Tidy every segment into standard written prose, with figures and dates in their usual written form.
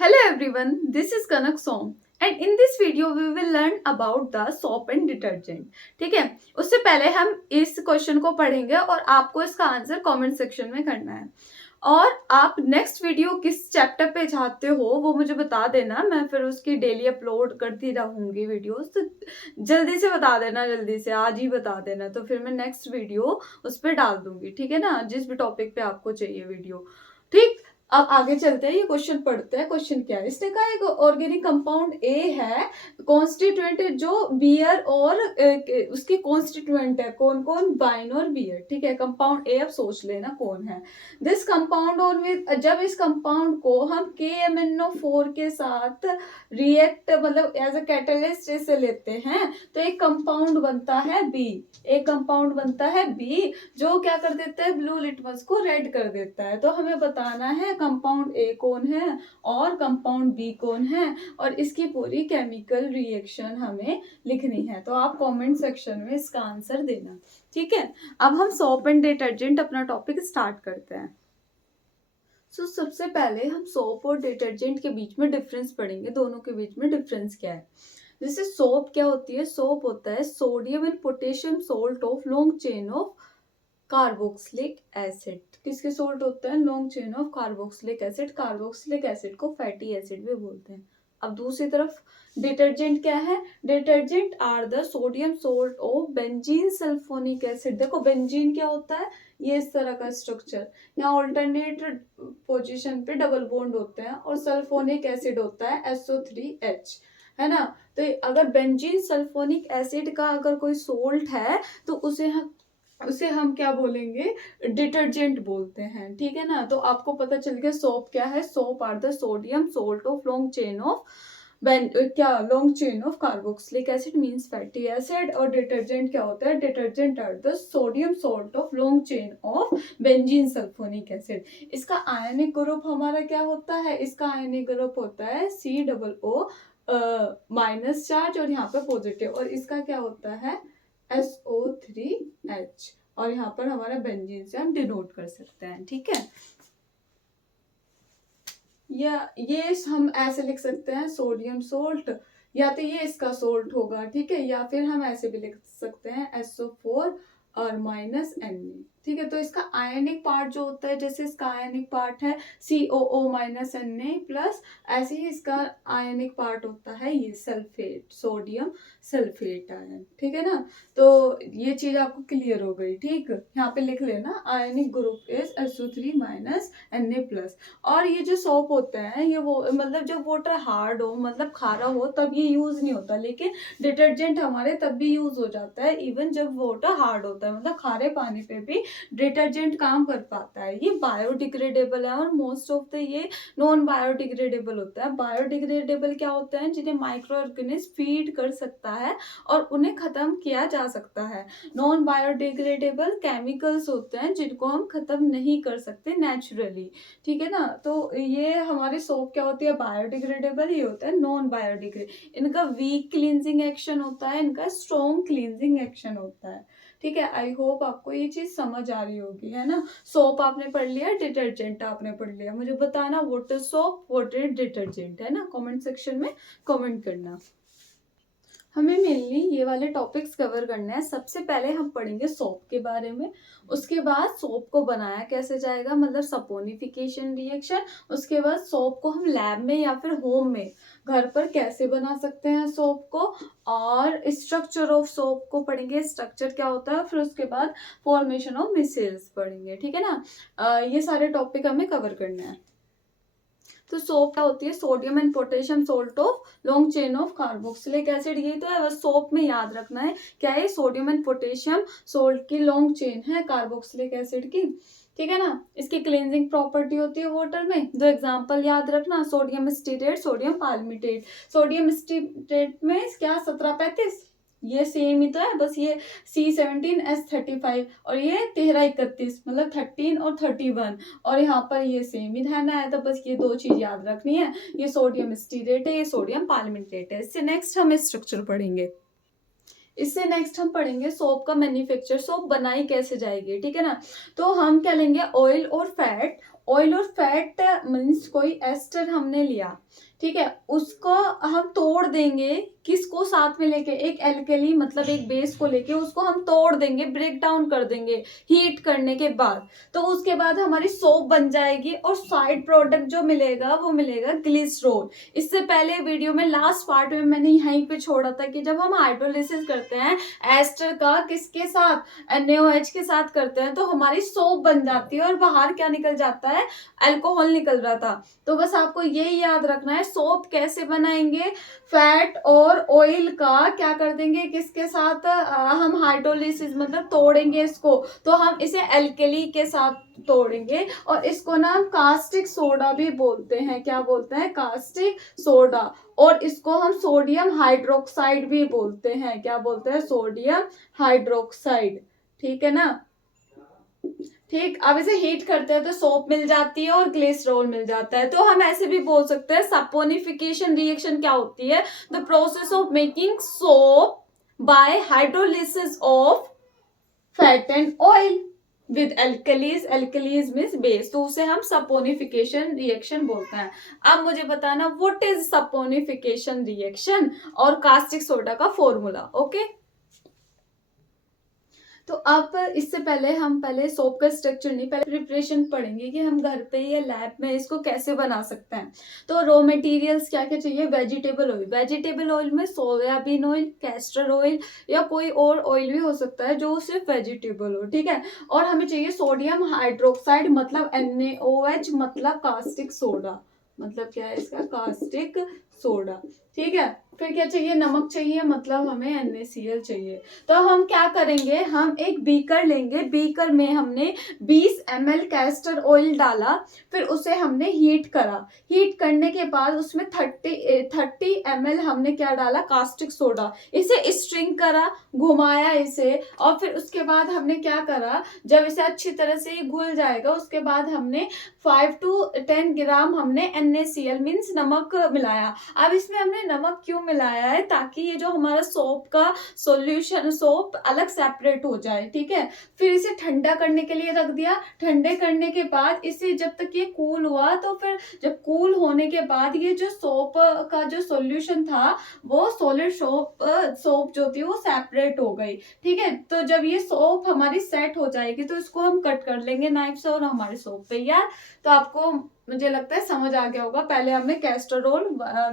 Hello everyone, this is Kanak Som and in this video we will learn about the soap and detergent. ठीक है, उससे पहले हम इस क्वेश्चन को पढ़ेंगे और आपको इसका आंसर कमेंट सेक्शन में करना है। और आप नेक्स्ट वीडियो किस चैप्टर पे चाहते हो वो मुझे बता देना, मैं फिर उसकी डेली अपलोड करती रहूंगी वीडियोस। तो जल्दी से बता देना, जल्दी से आज ही बता देना, तो फिर मैं नेक्स्ट वीडियो उस पर डाल दूंगी। ठीक है ना, जिस भी टॉपिक पे आपको चाहिए वीडियो। ठीक, अब आगे चलते हैं, ये क्वेश्चन पढ़ते हैं। क्वेश्चन क्या है, इसने कहा एक ऑर्गेनिक कंपाउंड ए है, कॉन्स्टिट्यूएंट जो बियर और उसकी कॉन्स्टिट्यूएंट है कौन कौन, बाइन और बियर। ठीक है, कंपाउंड ए, अब सोच लेना कौन है दिस कंपाउंड। और जब इस कंपाउंड को हम KMnO4 के साथ रिएक्ट मतलब एज अ कैटलिस्ट से लेते हैं तो एक कंपाउंड बनता है बी, एक कंपाउंड बनता है बी जो क्या कर देता है, ब्लू लिटमस को रेड कर देता है। तो हमें बताना है कंपाउंड ए कौन है और कंपाउंड बी कौन है और इसकी पूरी केमिकल रिएक्शन हमें लिखनी है। तो आप कमेंट सेक्शन में इसका आंसर देना। ठीक है, अब हम सोप एंड डिटर्जेंट अपना टॉपिक स्टार्ट करते हैं। सबसे पहले हम सोप और डिटर्जेंट के बीच में डिफरेंस पढ़ेंगे, दोनों के बीच में डिफरेंस क्या है। जैसे सोप क्या होती है, सोप होता है sodium and potassium salt of long chain of carboxylic acid. किसके सोल्ट होता है, long chain of carboxylic acid. Carboxylic acid को फैटी एसिड भी बोलते हैं। अब दूसरी तरफ डिटर्जेंट क्या है, detergent are the sodium salt of benzene sulphonic acid. देखो बेंजीन क्या होता है, ये इस तरह का स्ट्रक्चर, यहाँ ऑल्टरनेट पोजीशन पे डबल बॉन्ड होते हैं और सल्फोनिक एसिड होता है SO3H, है ना। तो अगर बेंजीन सल्फोनिक एसिड का अगर कोई सोल्ट है तो उसे हम क्या बोलेंगे, डिटर्जेंट बोलते हैं। ठीक है ना, तो आपको पता चल गया सोप क्या है। Soap are the sodium salt of long chain of long chain of carboxylic acid means fatty acid. और डिटर्जेंट क्या होता है, detergent are the sodium salt of long chain of benzene sulphonic acid. इसका ionic group हमारा क्या होता है, इसका आयनिक ग्रुप होता है COO माइनस चार्ज और यहाँ पे पॉजिटिव, और इसका क्या होता है SO3H, और यहाँ पर हमारा बेंजीन से हम डिनोट कर सकते हैं। ठीक है, या ये हम ऐसे लिख सकते हैं सोडियम सोल्ट, या तो ये इसका सोल्ट होगा। ठीक है, या फिर हम ऐसे भी लिख सकते हैं SO4 और माइनस Na। ठीक है, तो इसका आयनिक पार्ट जो होता है, जैसे इसका आयनिक पार्ट है COO माइनस Na प्लस, ऐसे ही इसका आयनिक पार्ट होता है ये सल्फेट, सोडियम सल्फेट आयन। ठीक है ना, तो ये चीज आपको क्लियर हो गई। ठीक, यहाँ पे लिख लेना ionic group is SO3 minus Na plus. और ये जो सोप होते हैं ये वो मतलब जब वाटर हार्ड हो मतलब खारा हो तब ये यूज नहीं होता, लेकिन डिटर्जेंट हमारे तब भी यूज हो जाता है इवन जब वाटर हार्ड होता है, मतलब खारे पानी पे भी डिटर्जेंट काम कर पाता है। ये बायोडिग्रेडेबल है और मोस्ट ऑफ द ये नॉन बायोडिग्रेडेबल होता है। बायोडिग्रेडेबल क्या होता है, जिन्हें माइक्रो ऑर्गेनिज्म फीड कर सकता है और उन्हें खत्म किया जा सकता है। नॉन बायोडिग्रेडेबल केमिकल्स होते हैं जिनको हम खत्म नहीं कर सकते नेचुरली। ठीक है ना, तो ये हमारी सोप क्या होती है, बायोडिग्रेडेबल, ये होता है नॉन बायोडिग्रेड। इनका वीक क्लींजिंग एक्शन होता है, इनका स्ट्रॉन्ग क्लींजिंग एक्शन होता है। ठीक है, आई होप आपको ये चीज समझ आ रही होगी, है ना। सोप आपने पढ़ लिया, डिटर्जेंट आपने पढ़ लिया। मुझे बताना what is soap, what is detergent, है ना, कमेंट सेक्शन में कमेंट करना। हमें मेनली ये वाले टॉपिक्स कवर करने हैं। सबसे पहले हम पढ़ेंगे सोप के बारे में, उसके बाद सोप को बनाया कैसे जाएगा मतलब सपोनिफिकेशन रिएक्शन, उसके बाद सोप को हम लैब में या फिर होम में घर पर कैसे बना सकते हैं सोप को, और स्ट्रक्चर ऑफ सोप को पढ़ेंगे, स्ट्रक्चर क्या होता है, फिर उसके बाद फॉर्मेशन ऑफ मिसेल्स पढ़ेंगे। ठीक है ना, ये सारे टॉपिक हमें कवर करने हैं। तो सोप क्या होती है, sodium and potassium salt of long chain of carboxylic acid. ये तो है, बस सोप में याद रखना है क्या है, सोडियम एंड पोटेशियम सोल्ट की लॉन्ग चेन है कार्बोक्सिलिक एसिड की। ठीक है ना, इसकी क्लींजिंग प्रॉपर्टी होती है वाटर में। दो एग्जांपल याद रखना, sodium stearate, sodium palmitate. Sodium stearate में क्या 1735, ये सेम ही तो है, बस ये C17H35 और ये 1331 मतलब 13 और 31, और यहाँ पर ये सेम ही रहना है। तो बस ये दो चीज याद रखनी है, ये सोडियम स्टीरेट है, ये सोडियम पाल्मिटेट है। इससे नेक्स्ट हम स्ट्रक्चर पढ़ेंगे। इससे नेक्स्ट हम पढ़ेंगे सोप का मैन्युफैक्चर, सोप बनाई कैसे जाएगी। ठीक है ना, तो हम क्या लेंगे, ऑयल और फैट। ऑयल और फैट मीन्स कोई एस्टर हमने लिया, ठीक है, उसको हम तोड़ देंगे, किसको साथ में लेके, एक एल्केली मतलब एक बेस को लेके उसको हम तोड़ देंगे, ब्रेक डाउन कर देंगे हीट करने के बाद, तो उसके बाद हमारी सोप बन जाएगी और साइड प्रोडक्ट जो मिलेगा वो मिलेगा ग्लिसरॉल। इससे पहले वीडियो में लास्ट पार्ट में मैंने यहीं पे छोड़ा था कि जब हम हाइड्रोलिसिस करते हैं एस्टर का किसके साथ, NaOH के साथ करते हैं, तो हमारी सोप बन जाती है और बाहर क्या निकल जाता है, अल्कोहल निकल रहा था। तो बस आपको यही याद रखना है, सोप कैसे बनाएंगे, फैट और ऑयल का क्या कर देंगे, किसके साथ, हम हाइड्रोलिसिस मतलब तोड़ेंगे इसको, तो हम इसे एल्केली के साथ तोड़ेंगे और इसको ना हम कास्टिक सोडा भी बोलते हैं, क्या बोलते हैं, कास्टिक सोडा, और इसको हम सोडियम हाइड्रोक्साइड भी बोलते हैं, क्या बोलते हैं, सोडियम हाइड्रोक्साइड, ठीक है ना। ठीक, अब इसे हीट करते हैं तो सोप मिल जाती है और ग्लिसरॉल मिल जाता है। तो हम ऐसे भी बोल सकते हैं सपोनिफिकेशन रिएक्शन क्या होती है, the process of making soap bye hydrolysis of fat and oil with alkalis, alkalis means base, तो उसे हम सपोनिफिकेशन रिएक्शन बोलते हैं। अब मुझे बताना व्हाट इज सपोनिफिकेशन रिएक्शन और कास्टिक सोडा का फॉर्मूला। ओके, तो अब इससे पहले हम पहले सोप का स्ट्रक्चर नहीं, पहले प्रिपरेशन पढ़ेंगे कि हम घर पे या लैब में इसको कैसे बना सकते हैं। तो रॉ मटेरियल्स क्या क्या चाहिए, वेजिटेबल ऑयल, वेजिटेबल ऑयल में सोयाबीन ऑयल, कैस्टर ऑयल या कोई और ऑयल भी हो सकता है जो सिर्फ वेजिटेबल हो, ठीक है। और हमें चाहिए सोडियम हाइड्रोक्साइड मतलब NaOH मतलब कास्टिक सोडा, मतलब क्या है इसका, कास्टिक सोडा, ठीक है। फिर क्या चाहिए, नमक चाहिए मतलब हमें NaCl चाहिए। तो हम क्या करेंगे, हम एक बीकर लेंगे, बीकर में हमने 20 ml कैस्टर ऑयल डाला, फिर उसे हमने हीट करा, हीट करने के बाद उसमें 30 ml हमने क्या डाला, कास्टिक सोडा, इसे स्ट्रिंग करा, घुमाया इसे, और फिर उसके बाद हमने क्या करा, जब इसे अच्छी तरह से घुल जाएगा उसके बाद हमने 5 to 10 ग्राम हमने NaCl मीन्स नमक मिलाया। अब इसमें हमने नमक क्यों मिलाया है, ताकि ये जो हमारा सोप का सॉल्यूशन, सोप अलग सेपरेट हो जाए, ठीक है। फिर इसे ठंडा करने के लिए रख दिया, ठंडे करने के बाद इसे जब तक ये कूल हुआ, तो फिर जब कूल होने के बाद ये जो सोप का जो सॉल्यूशन था वो सॉलिड सोप जो थी वो सेपरेट हो गई, ठीक है। तो जब ये सोप हमारी सेट हो जाएगी तो इसको हम कट कर लेंगे नाइफ से और हमारी सोप तैयार। तो आपको मुझे लगता है समझ आ गया होगा। पहले हमने कैस्टर ऑयल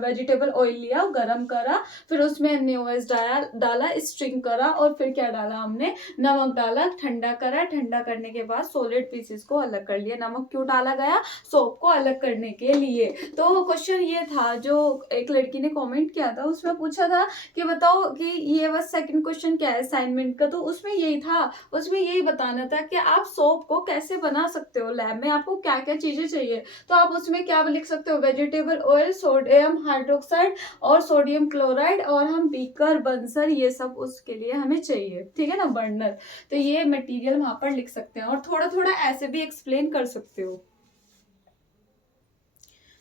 वेजिटेबल ऑयल लिया, गरम करा, फिर उसमें NaOH डाला, स्ट्रिंग करा, और फिर क्या डाला हमने, नमक डाला, ठंडा करा, ठंडा करने के बाद सॉलिड पीसेस को अलग कर लिया। नमक क्यों डाला गया, सोप को अलग करने के लिए। तो क्वेश्चन ये था, जो एक लड़की ने कॉमेंट किया था उसमें पूछा था कि बताओ कि ये बस सेकंड क्वेश्चन क्या है असाइनमेंट का, तो उसमें यही था, उसमें यही बताना था कि आप सोप को कैसे बना सकते हो, लैब में आपको क्या क्या चीजें चाहिए। तो आप उसमें क्या लिख सकते हो, वेजिटेबल ऑयल, सोडियम हाइड्रोक्साइड और सोडियम क्लोराइड, और हम बीकर, बंसर, ये सब उसके लिए हमें चाहिए, ठीक है ना, बर्नर। तो ये मटेरियल वहां पर लिख सकते हैं और थोड़ा थोड़ा ऐसे भी एक्सप्लेन कर सकते हो।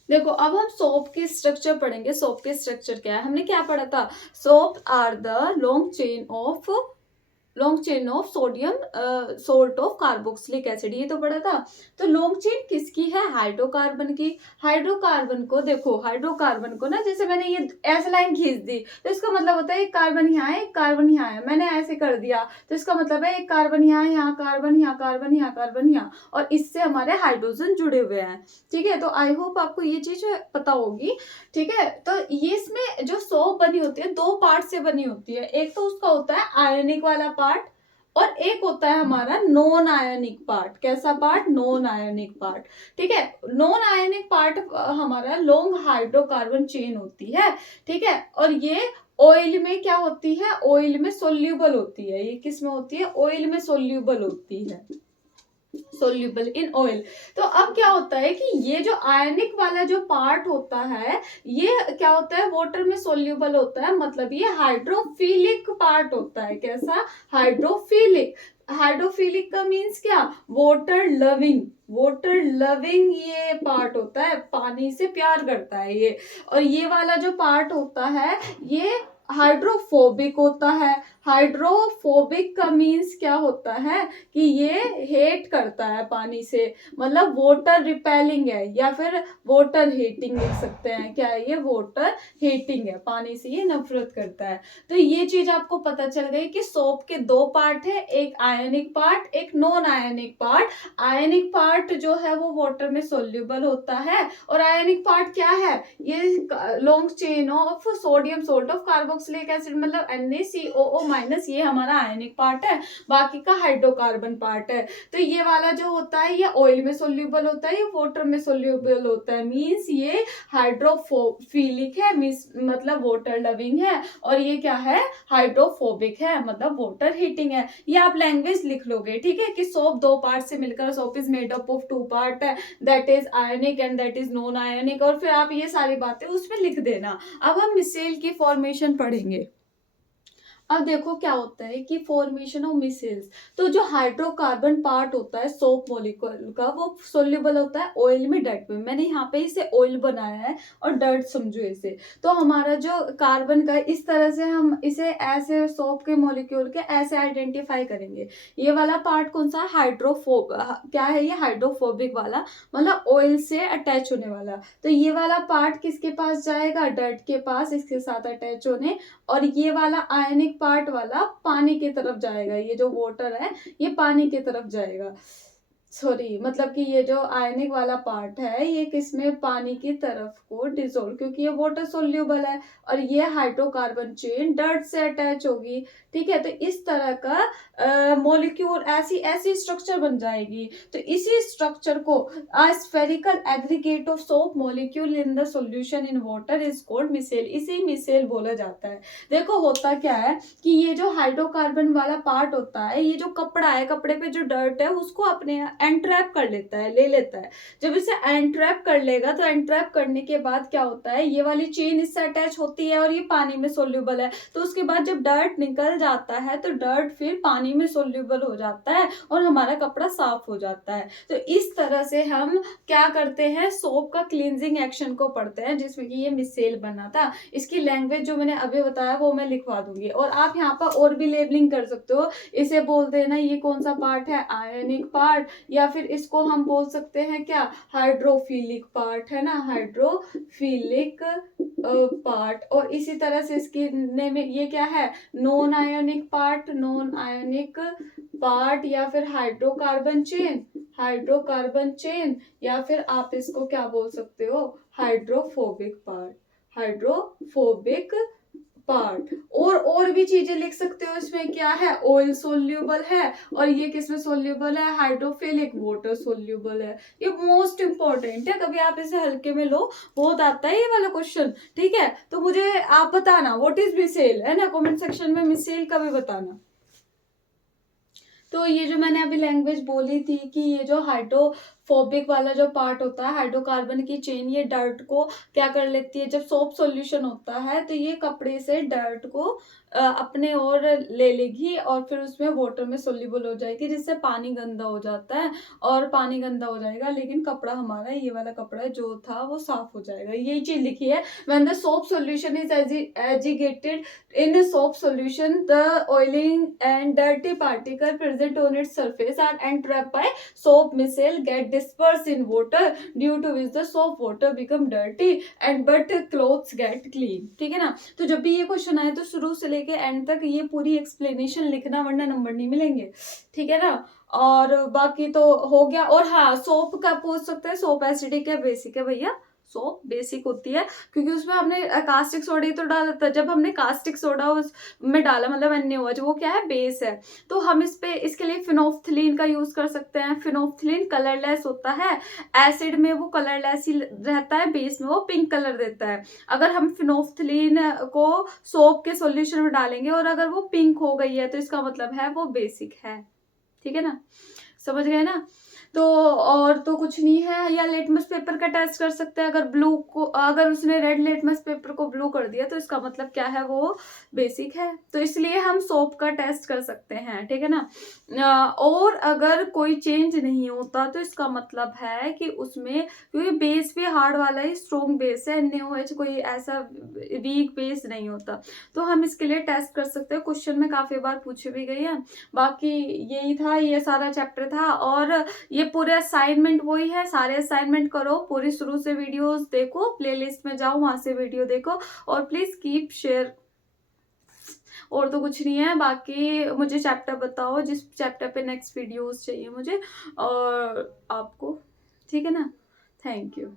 देखो अब हम सोप के स्ट्रक्चर पढ़ेंगे। सोप के स्ट्रक्चर क्या है, हमने क्या पढ़ा था, soap are the long chain of sodium salt of carboxylic acid, ये तो पढ़ा था। तो लॉन्ग चेन किसकी है, हाइड्रोकार्बन की। हाइड्रोकार्बन को देखो, हाइड्रोकार्बन को ना, जैसे मैंने ये ऐसे लाइन खींच दी तो इसका मतलब होता है एक कार्बन यहाँ है, एक कार्बन यहाँ है, मैंने ऐसे कर दिया तो इसका मतलब है एक कार्बन यहाँ, यहाँ कार्बन, यहाँ कार्बन, यहाँ कार्बन, यहाँ, और इससे हमारे हाइड्रोजन जुड़े हुए हैं, ठीक है। तो आई होप आपको ये चीज पता होगी, ठीक है। तो ये इसमें जो सोप बनी होती है दो पार्ट से बनी होती है, एक तो उसका होता है आयनिक वाला पार्ट और एक होता है हमारा नॉन आयनिक पार्ट। कैसा पार्ट, नॉन आयनिक पार्ट, ठीक है। नॉन आयनिक पार्ट हमारा लॉन्ग हाइड्रोकार्बन चेन होती है, ठीक है। और ये ऑयल में क्या होती है, ऑयल में सोल्यूबल होती है। ये किस में होती है, ऑयल में सोल्यूबल होती है, सोल्यूबल इन ऑयल। तो अब क्या होता है कि ये जो आयनिक वाला जो पार्ट होता है ये क्या होता है, वाटर में सोल्यूबल होता है, मतलब ये हाइड्रोफिलिक पार्ट होता है। कैसा, हाइड्रोफिलिक। हाइड्रोफिलिक का मीन्स क्या, वाटर लविंग, वाटर लविंग ये पार्ट होता है, पानी से प्यार करता है ये। और ये वाला जो पार्ट होता है ये हाइड्रोफोबिक होता है। हाइड्रोफोबिक का मीन्स क्या होता है कि ये हेट करता है पानी से, मतलब वाटर रिपेलिंग है, या फिर वाटर हीटिंग लिख सकते हैं। क्या है ये? वाटर हीटिंग है, पानी से ये नफरत करता है। तो ये चीज आपको पता चल गई कि सोप के दो पार्ट है, एक आयनिक पार्ट, एक नॉन आयनिक पार्ट। आयनिक पार्ट जो है वो वाटर में सोल्यूबल होता है, और आयनिक पार्ट क्या है? ये long chain of sodium salt of carboxylic acid, मतलब NaCOO माइनस, ये हमारा आयनिक पार्ट है। बाकी का हाइड्रोकार्बन पार्ट है। तो ये वाला जो होता है ये ऑयल में सोल्यूबल होता है, ये वाटर में सोल्यूबल होता है। मींस ये हाइड्रोफिलिक है, मतलब वाटर लविंग है, और ये क्या है? हाइड्रोफोबिक है, मतलब वाटर हीटिंग है। ये आप लैंग्वेज लिख लोगे, ठीक है, कि सोप दो पार्ट से मिलकर, soap is made up of two part है, that is ionic and that is non ionic, और फिर आप ये सारी बातें उसमें लिख देना। अब हम मिसेल की फॉर्मेशन पढ़ेंगे। अब देखो क्या होता है कि फॉर्मेशन ऑफ मिसेल्स, तो जो हाइड्रोकार्बन पार्ट होता है सोप मॉलिक्यूल का, वो सोल्यूबल होता है ऑयल में, डर्ट में। मैंने यहाँ पे इसे ऑयल बनाया है और डर्ट समझो इसे। तो हमारा जो कार्बन का, इस तरह से हम इसे ऐसे सोप के मॉलिक्यूल के ऐसे आइडेंटिफाई करेंगे। ये वाला पार्ट कौन सा? क्या है ये? हाइड्रोफोबिक वाला, मतलब ऑयल से अटैच होने वाला। तो ये वाला पार्ट किसके पास जाएगा? डर्ट के पास, इसके साथ अटैच होने। और ये वाला आयनिक पार्ट वाला पानी की तरफ जाएगा, ये जो वाटर है ये पानी की तरफ जाएगा। सॉरी, मतलब कि ये जो आयनिक वाला पार्ट है ये किसमें? पानी की तरफ को डिसोल्व, क्योंकि ये वाटर सोल्यूबल है। और ये हाइड्रोकार्बन चेन डर्ट से अटैच होगी, ठीक है। तो इस तरह का मॉलिक्यूल, ऐसी ऐसी स्ट्रक्चर बन जाएगी। तो इसी स्ट्रक्चर को spherical aggregate of soap molecule in the solution in water is called micelle, इसी मिसेल बोला जाता है। देखो होता क्या है कि ये जो हाइड्रोकार्बन वाला पार्ट होता है, ये जो कपड़ा है, कपड़े पे जो डर्ट है उसको अपने एंट्रैप कर लेता है, ले लेता है। जब इसे एंट्रैप कर लेगा तो एंट्रैप करने के बाद क्या होता है, ये वाली चेन इससे अटैच होती है और ये पानी में सोल्यूबल है। तो उसके बाद जब डर्ट निकल जाता है तो डर्ट फिर पानी में सोल्यूबल हो जाता है और हमारा कपड़ा साफ हो जाता है। तो इस तरह से हम क्या करते हैं, सोप का क्लींजिंग एक्शन को पढ़ते हैं, जिसमें कि ये मिसेल बना था। इसकी लैंग्वेज जो मैंने अभी बताया वो मैं लिखवा दूंगी, और आप यहाँ पर और भी लेबलिंग कर सकते हो। इसे बोल देना ये कौन सा पार्ट है? आयनिक पार्ट, या फिर इसको हम बोल सकते हैं क्या? हाइड्रोफिलिक पार्ट, है ना, हाइड्रोफिलिक पार्ट। और इसी तरह से इसकी नेम, ये क्या है? Non ionic part, non ionic part, या फिर हाइड्रोकार्बन चेन, हाइड्रोकार्बन चेन, या फिर आप इसको क्या बोल सकते हो? Hydrophobic part, hydrophobic part. और भी चीजें लिख सकते हो इसमें। क्या है? ऑयल सोल्यूबल है, और ये किसमें सोल्यूबल है? हाइड्रोफिलिक, वाटर सोल्यूबल है। ये मोस्ट इंपॉर्टेंट है, कभी आप इसे हल्के में लो, बहुत आता है ये वाला क्वेश्चन, ठीक है। तो मुझे आप बताना व्हाट इज मिसेल, है ना, कमेंट सेक्शन में मिसेल का भी बताना। तो ये जो मैंने अभी लैंग्वेज बोली थी कि ये जो हाइड्रोफोबिक वाला जो पार्ट होता है, हाइड्रोकार्बन की चेन, ये डर्ट को क्या कर लेती है? जब सोप सॉल्यूशन होता है तो ये कपड़े से डर्ट को अपने ओर ले लेगी और फिर उसमें वाटर में सोल्यूबल हो जाएगी, जिससे पानी गंदा हो जाता है। और पानी गंदा हो जाएगा लेकिन कपड़ा हमारा, ये वाला कपड़ा जो था वो साफ हो जाएगा। यही चीज लिखी है। When the soap solution is agitated in a soap solution, the oiling and dirty particle present on its surface are entrapped by soap micelle, get dispersed in water, due to which the soap water become dirty and but clothes get clean। ठीक है ना। तो जब भी ये question आए तो शुरू से लेके एंड तक ये पूरी एक्सप्लेनेशन लिखना, वरना नंबर नहीं मिलेंगे, ठीक है ना। और बाकी तो हो गया। और हाँ, सोप का पूछ सकते हैं, सोप एसिडिक है बेसिक है भैया? सोप बेसिक होती है क्योंकि उसमें हमने कास्टिक सोडा ही तो डाला था। जब हमने कास्टिक सोडा उसमें डाला, मतलब NaOH, वो क्या है? बेस है। तो हम इस पे, इसके लिए फिनोफ्थिलीन का यूज कर सकते हैं। फिनोफ्थिलीन कलरलेस होता है, एसिड में वो कलरलेस ही रहता है, बेस में वो पिंक कलर देता है। अगर हम फिनोफ्थिलीन को सोप के सॉल्यूशन में डालेंगे और अगर वो पिंक हो गई है तो इसका मतलब है वो बेसिक है, ठीक है ना, समझ गए ना। तो और तो कुछ नहीं है। या लिटमस पेपर का टेस्ट कर सकते हैं, अगर ब्लू को, अगर उसने रेड लिटमस पेपर को ब्लू कर दिया तो इसका मतलब क्या है, वो बेसिक है, तो इसलिए हम सोप का टेस्ट कर सकते हैं, ठीक है ना। और अगर कोई चेंज नहीं होता तो इसका मतलब है कि उसमें, क्योंकि बेस भी हार्ड वाला ही स्ट्रॉन्ग बेस है, NaOH कोई ऐसा वीक बेस नहीं होता, तो हम इसके लिए टेस्ट कर सकते हैं। क्वेश्चन में काफी बार पूछे भी गई है। बाकी यही था, ये सारा चैप्टर था, और ये पूरे असाइनमेंट वही है, सारे असाइनमेंट करो, पूरी शुरू से वीडियोस देखो, प्लेलिस्ट में जाओ, वहां से वीडियो देखो, और प्लीज कीप शेयर। और तो कुछ नहीं है। बाकी मुझे चैप्टर बताओ, जिस चैप्टर पे नेक्स्ट वीडियोस चाहिए मुझे और आपको, ठीक है ना। Thank you.